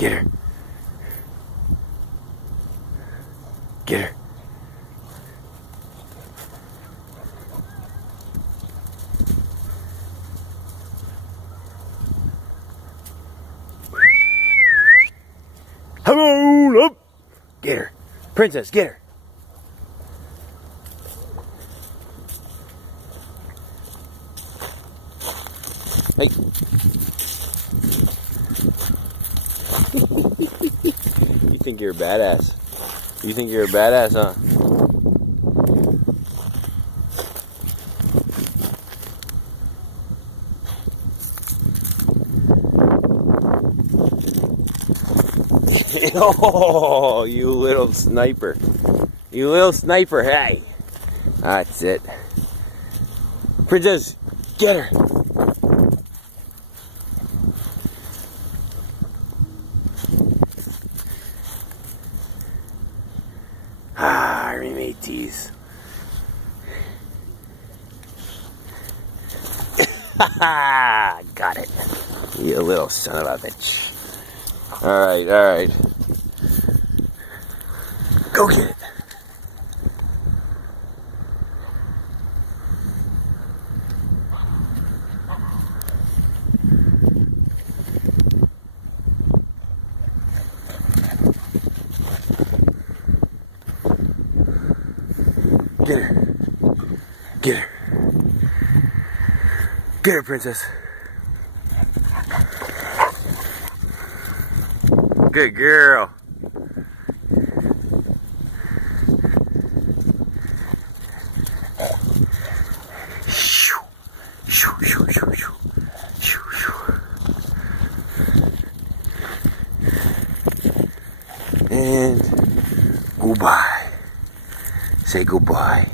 Get her. Get her. Hello, up. Get her. Princess, get her. Hey. You think you're a badass. You think you're a badass, huh? Oh, you little sniper. You little sniper, hey. That's it. Princess, get her. Ah, we made tease. Got it. You little son of a bitch. Alright, alright. Go get it. Get her. Get her. Get her, princess. Good girl. Shoo. Shoo, shoo, shoo, shoo. Shoo, shoo. And goodbye. Say goodbye.